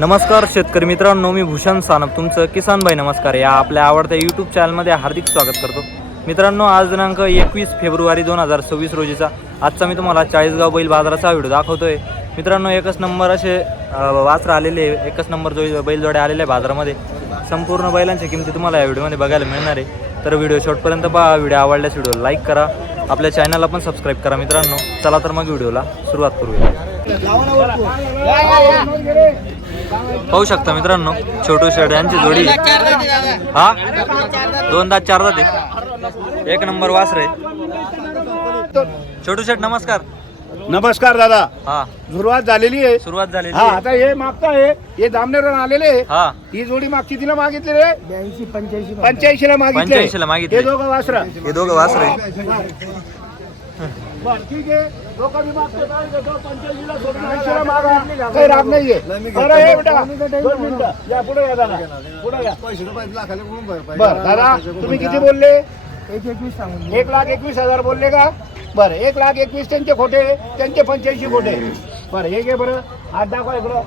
नमस्कार शेतकरी मित्रांनो, मी भूषण सानप तुमचं किसान भाई नमस्कार या आपल्या आवडत्या यूट्यूब चॅनलमध्ये हार्दिक स्वागत करतो. मित्रांनो, आज दिनांक 21 फेब्रुवारी 2026 रोजीचा आजचा मी तुम्हाला चाळीसगाव बैल बाजाराचा व्हिडिओ दाखवतोय. मित्रांनो, एकच नंबर असे वासर आलेले, एकच नंबर बैलजोड्या आलेल्या बाजारामध्ये. संपूर्ण बैलांच्या किमती तुम्हाला या व्हिडिओमध्ये बघायला मिळणार आहे. तर व्हिडिओ शेवटपर्यंत पहा. व्हिडिओ आवडल्यास व्हिडिओ लाईक करा, आपल्या चॅनलला पण सबस्क्राईब करा. मित्रांनो, चला तर मग व्हिडिओला सुरुवात करूया. पाहू शकता मित्रांनो, छोटू शेड यांची जोडी. हा, 2 दात 4 दात आहे. एक नंबर वासर आहे. छोटू शेड नमस्कार. नमस्कार दादा. हा, सुरुवात झालेली आहे. सुरुवात झालेली हा, आहे. आता हे मागता आहे, हे जामनेरवरून आलेले आहे. हा, ही जोडी मागची तिला मागितलेली आहे 85 ला मागितले. 85 ला मागितले. हे दोघं वासरा. हे दोघं वासर आहे. बरं, ठीक आहे. लोकं बी मागतात, काय देतो, 85 ला सोडून 80 ला मागा. काही राग नाहीये. बरं, हे बेटा 2 मिनिटं या, पुढे या दादा, पुढे या. बरं दादा, तुम्ही किती बोलले? 1,21,000 बोलले का? बरं, 1,21,000 त्यांचे खोटे, त्यांचे 85 खोटे. बरं, हे घे बरं, हात दाखवा इकडं.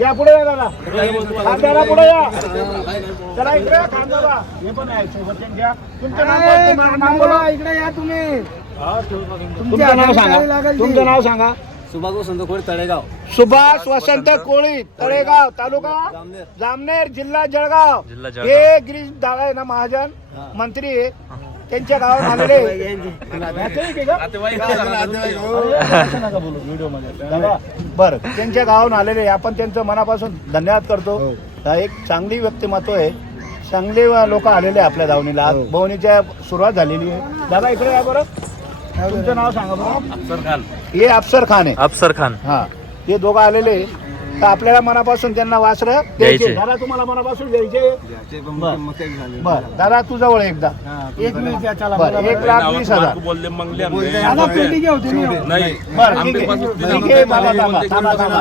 या पुढे या दादा, हात द्यायला पुढे या. चला इकडे खांदा. हे पण आहे सोबत त्यांच्या. तुमचं नाव बोला. इकडे या तुम्ही. तुमचं नाव सांगा. तुमचं नाव सांगा. सुभाष वसंत कोळी तळेगाव. सुभाष वसंत कोळी तळेगाव, तालुका जामनेर, जिल्हा जळगाव. जिल्हा जळगाव. हे गिरीश दादा आहे ना, महाजन मंत्री आहे, त्यांच्या गावात आलेले. बरं, त्यांच्या गावाहून आलेले. आपण त्यांचं मनापासून धन्यवाद करतो. एक चांगली व्यक्तिमत्व आहे, चांगले लोक आलेले आपल्या दावणीला. आज भवनीच्या सुरुवात झालेली आहे. दादा इकडे या बरं. तुमचं नाव सांगा बरं. अफसर खान. हे अफसर खान आहे. अफसर खान. हा, हे दोघं आलेले. तर आपल्याला मनापासून त्यांना वासर द्यायचे. द्यायचे. दादा तुम्हाला मनापासून द्यायचे. बरं दादा, तू जवळ एकदा. बरं, 1,20,000. बरं, ठीक आहे. ठीक आहे, बाबा थांबा, थांबा, थांबा.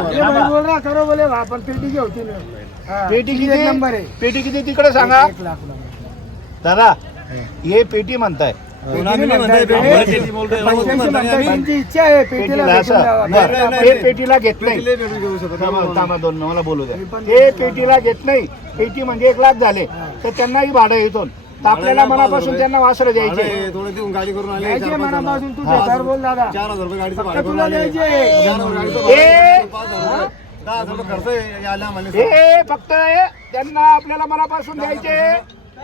पेटी किती नंबर आहे? पेटी किती तिकडे सांगा दादा. हे पेटी म्हणताय. पेटीला घेत नाही. थांबा 2 मला बोलू द्या. हे पेटीला घेत नाही. पेटी म्हणजे 1,00,000 झाले तर त्यांनाही भाडं येतो. तर आपल्याला मनापासून त्यांना वासर द्यायचे. गाडी करून आले मनापासून तू 4,000 बोल दादा. 4,000 रुपये गाडीचं भाडं तुला करून आले. द्यायचे. 10,000 रुपये खर्च आहे आला आम्हाला. हे फक्त त्यांना आपल्याला मनापासून द्यायचे.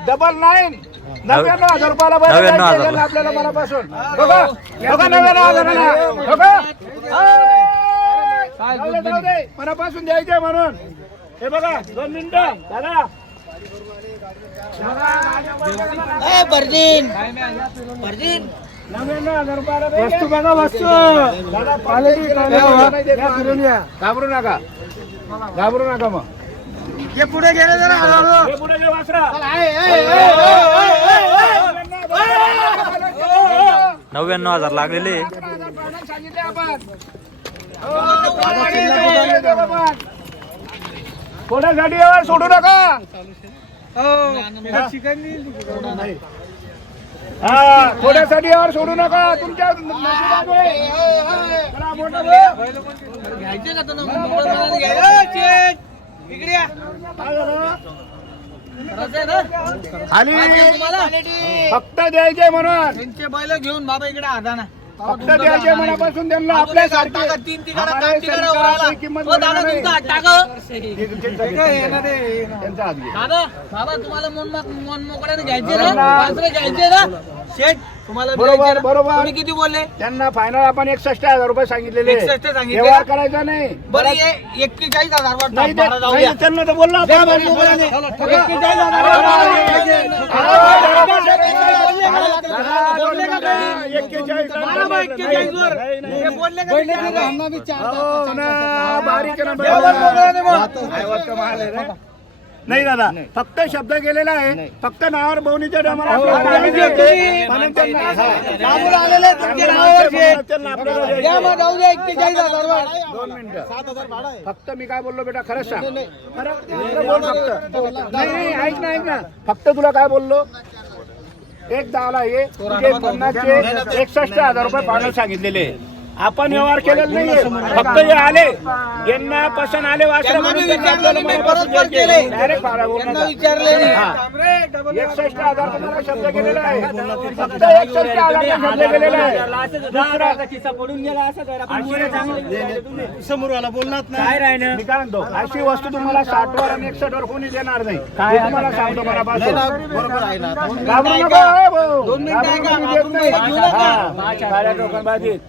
99,000 रुपयाला बरं 99,000. द्यायचे त्यांना आपल्याला मनापासून. बघा 99,000 बघा. जाऊ दे, मनापासून द्यायचे म्हणून. हे बघा 2 मिनिटं दादा. वस्तू बघा, वस्तू. घाबरू नका, घाबरू नका. मग हे पुढे गेले जरा. हे पुढे गे वासरा. 99,000 लागलेले. सांगितले आपण. थोड्यासाठी यावर सोडू नका. हा, थोड्यासाठी यावर सोडू नका. तुमच्या खाली फक्त द्यायचे म्हणून. त्यांचे बैल घेऊन बाबा इकडे आधा ना. फक्त द्यायचे मनापासून त्यांना. आपल्या किंमत दादा तुम्हाला मन मोकळ्याने घ्यायचे ना, वासरे घ्यायचे ना शेठ तुम्हाला. बरोबर बरोबर. तुम्ही किती बोलले? त्यांना फायनल आपण 61,000 रुपये सांगितलेले. 61 सांगितले. व्यवहार करायचा नाही. बरं 41,000 नाही वाटतं जाऊ द्या. त्यांना तर बोलला आपण. 41,000. नाही दादा, फक्त शब्द गेलेला आहे. फक्त नावावर भवनीच्या टायमाला फक्त मी काय बोललो बेटा, खरंच सांग. बोल फक्त. नाही ऐक ना, ऐक ना. फक्त तुला काय बोललो, एक 10ला ये 50चे 61,000 रुपये फायनल सांगितलेले. आपण व्यवहार केलेला नाहीये. फक्त हे आले यांना पसंत आले वासरे म्हणून त्यांनी आपल्याला मनापासून द्यायचे. Direct फाडा बोलू नका. हा. 61,000 तुम्हाला शब्द केलेला आहे. फक्त 61,000 शब्द केलेला आहे. दुसरा समोर आला बोलणार काय राहिलं मी काय म्हणतो, अशी वस्तू तुम्हाला 60 वर आणि 61 वर कोणी देणार नाही. काय तुम्हाला सांगतो मनापासून. बरोबर आहे ना. घाबरू नका, ए भाऊ. घाबरून देत नाही. हा. साऱ्या लोकांबाजीत.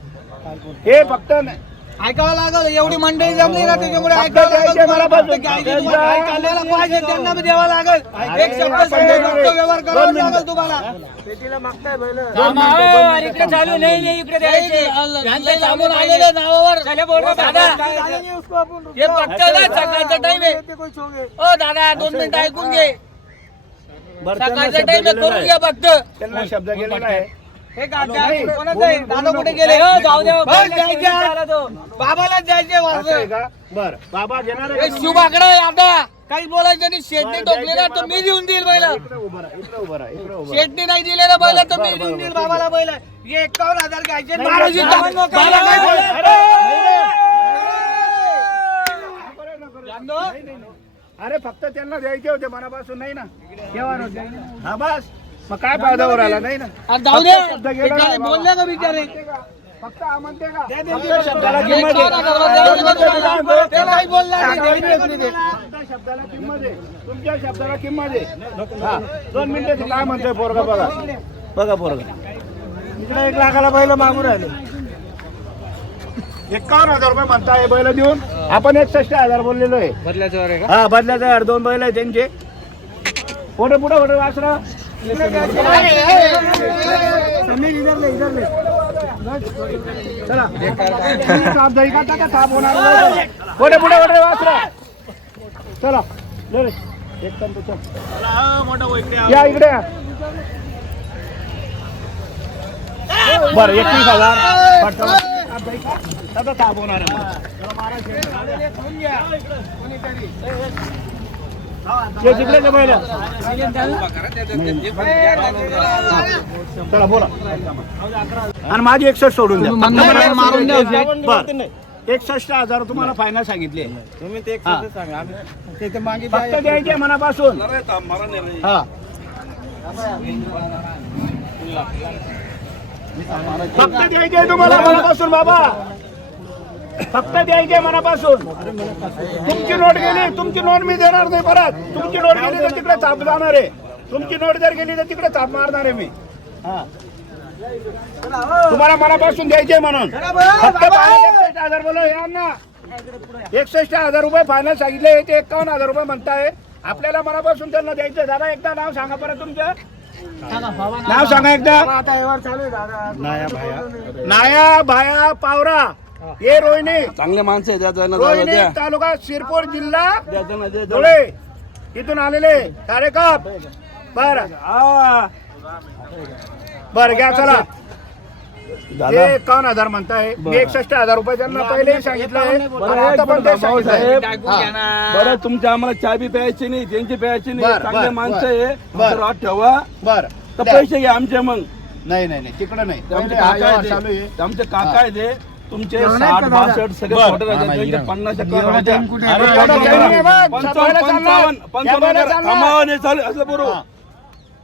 हे फक्त ऐकावं लागल. एवढी मंडळी जमली ना त्याच्यामुळे फक्त ऐकावं द्यायचे लागल. मनापासून. ऐकायला पाहिजे त्यांना बी द्यावं लागल. एक शब्द समजून फक्त व्यवहार करावा लागल तुम्हाला. इकडे चालू नाही इकडे द्यायचे. लांबून आलेले नावावर दादा हे फक्त ना सकाळचा टाइम आहे. ओ दादा 2 मिनिटं ऐकून घे. सकाळचा टाइम आहे, करून घ्या फक्त. त्यांना शब्द गेलेला आहे. हे कोणाचं आहे? दादा कुठे गेले? जाऊ दे. बाबालाच जायचे असं वाजले. आहे का? बरं बाबा घेणार हे आहे का? शिवबाकडे आहे आता. काही बोलायचं नाही. शेटने टोकले ना तर मी देऊन देईल बैल. इकडे उभं राहा, इकडे उभं राहा, इकडे उभं राहा. शेटने नाही दिले ना बैल तर मी देऊन देईल बाबाला बैल. हे 51,000 घ्यायचे. महाराजी बाबा काय अरे फक्त त्यांना द्यायचे होते मनापासून नाही ना. व्यवहार होते. हा बस मग काय फायदा राहिला नाही ना. जाऊ दे. फक्त शब्द गेला बिचारे ना. बोलले का बिचारे? फक्त म्हणते का फक्त शब्दाला किंमत आहे. ते नाही बोलणार नाही. फक्त शब्दाला किंमत आहे. तुमच्या शब्दाला किंमत आहे. हा 2 मिनिटं काय म्हणतोय पोरगा बघा. बघा पोरगा इकडे 1 लाखाला बैल मागून राहिले. 51,000 रुपये म्हणताय बैल देऊन. आपण 61,000 बोललेलो आहे. हा बदल्याचा 2 बैल आहे त्यांचे. पुढे पुढे पुढे वासरा चला साप जाई का साप होणार. पुढे पुढे पुढे वासरा चला एक या इकडे या. बरं 21,000 आता ताप होणार तिकडे बैल. चला बोला. आणि माझी 61 सोडून द्या. मारून द्या. बरं 61,000 तुम्हाला फायनल सांगितले. तुम्ही ते हा. सांगा आम्ही ते मागे फक्त द्यायचे मनापासून. हा फक्त द्यायचे तुम्हाला मनापासून बाबा. फक्त द्यायचे मनापासून. तुमची नोट गेली, तुमची नोट मी देणार नाही परत. तुमची नोट गेली तर तिकडे चाप जाणार आहे. तुमची नोट जर गेली तर तिकडे चाप मारणार आहे मी. हा तुम्हाला मनापासून द्यायचे म्हणून फक्त 61,000 बोलो यांना. 61,000 रुपये फायनल सांगितले. ते 51,000 रुपये म्हणताय. आपल्याला मनापासून त्यांना द्यायचं. दादा एकदा नाव सांगा परत तुमचं. नाव सांगा एकदा. नाया भाया पावरा. हे रोहिणी चांगले माणसं आहे त्या रोहिणी तालुका शिरपूर जिल्हा धुळे इथून आलेले कार्यकर्ता. बर बर घ्या चला. हे 51,000 म्हणताय. मी 61,000 रुपये त्यांना पहिलेही सांगितलं. आता पण ते सांगितलंय. बरं तुमच्या आम्हाला चहा बी प्यायची नाही, त्यांची प्यायची नाही. बरं, चांगले बरं, माणसं बरं. आहे. बरं. रात ठेवा बर तर पैसे घ्या आमचे. मग नाही नाही नाही तिकडं नाही. आमचे हा काका व्यवहार आहे चालू आहे. ते. आमचे काका आहे ते. तुमचे 60-62 सगळे बरं. ऑर्डर आहेत. त्यांचे 50 अरे एवढं काही नाही बघ. सतराला चालणार. या बैला चालणार. असलं बरोबर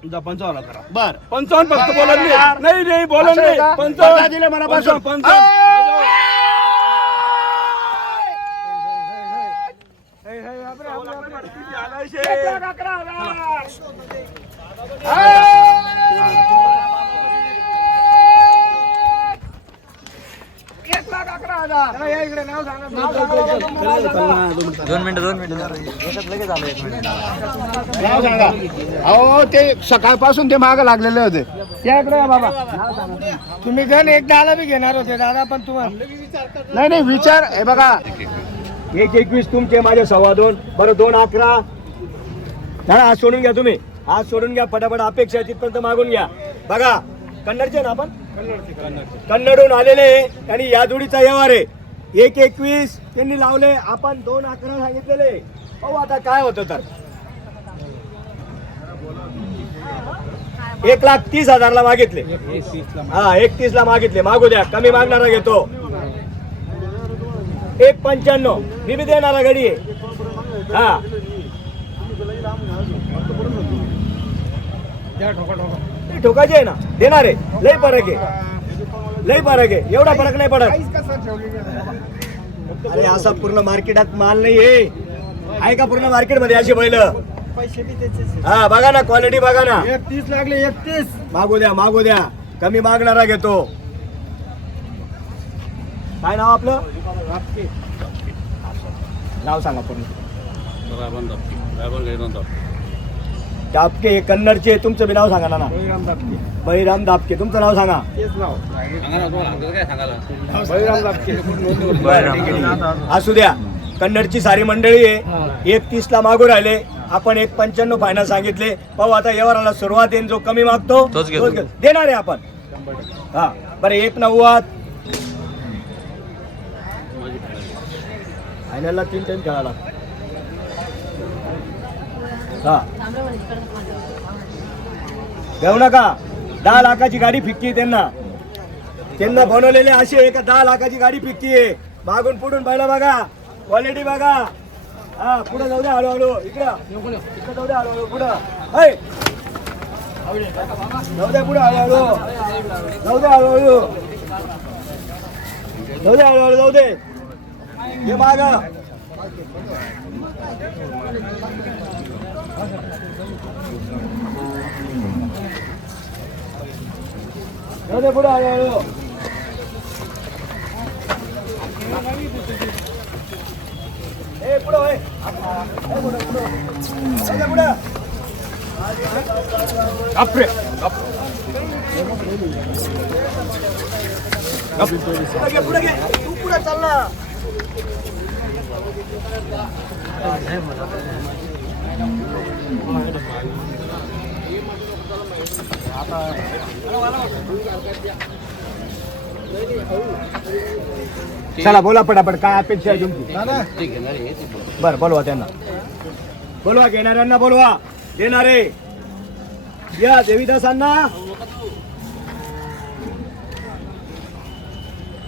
55 करा. बर 55 फक्त बोला नाही. नाही बोला असं आहे का? नाही. पंचावन्न दिले मनापासून. 55. दोन मिनिटं याच्यात लगेच आलं 1 मिनिट. नाव सांगा. अहो ते सकाळपासून ते मागे लागलेले होते. त्याकडे या बाबा. तुम्ही जण एकदा आला बी घेणार होते दादा पण तुम्हाला नाही नाही विचार हे बघा. 1-21 तुमचे, माझे 2.25. बरं 2-11. दादा आज सोडून घ्या. तुम्ही आज सोडून घ्या फटाफट. अपेक्षा तिथपर्यंत मागून घ्या. बघा कन्नडचे ना आपण. कन्नडहून आलेले आणि या जोडीचा व्यवहार आहे. 1-21 त्यांनी लावले. आपण 2-11 सांगितलेले. पाहू आता काय होतं तर. 1,30,000 मागितले. हा 31 मागितले. मागू द्या. कमी मागणारा घेतो. 1.95 मी बी देणारा गाडी आहे. हा ते ठोकायचे आहे ना, देणार आहे. लय फरक आहे, लय फरक आहे, एवढा फरक नाही पडत. अरे असा पूर्ण मार्केटात माल नाही आहे का पूर्ण मार्केट मध्ये अशी बैल? हा बघा ना, क्वालिटी बघा ना. 31 लागले 31. मागू द्या, कमी मागणारा घेतो. काय नाव आपलं? नाव सांगा पूर्ण. दापके कन्नडचे. तुमचं बी नाव सांगा ना. बहिराम दापके. तुमचं नाव सांगा. असू द्या, कन्नडची सारी मंडळी आहे. 31 ला मागू राहिले आपण. 1.95 फायनल सांगितले. पाहू आता व्यवहाराला सुरुवात येईल. जो कमी मागतो तोच घेतो. देणार आहे आपण. हा बरं 1.90 फायनलला 3 टाइम खेळायला. हा घेऊ नका. 10 लाखाची गाडी फिक्की आहे. त्यांना बनवलेले असे आहे का 10 लाखाची गाडी फिक्की आहे. मागून पुढून पहिला बघा, क्वालिटी बघा. हा पुढे जाऊ द्या हळूहळू. इकडं जाऊ द्या हळूहळू. पुढं जाऊ द्या, पुढे हळूहळू जाऊ द्या, हळूहळू जाऊ द्या, हळूहळू जाऊ दे. हे माग जाऊ दे, पुढे हळूहळू. ए पुढं होय. पुढं पुढे घे. तू पुढे चाल ना. चला बोला पटापट. काय अपेक्षा आहे तुमची? बरं बोलवा त्यांना. बोलवा घेणाऱ्यांना, बोलवा देणारे. या देवीदासांना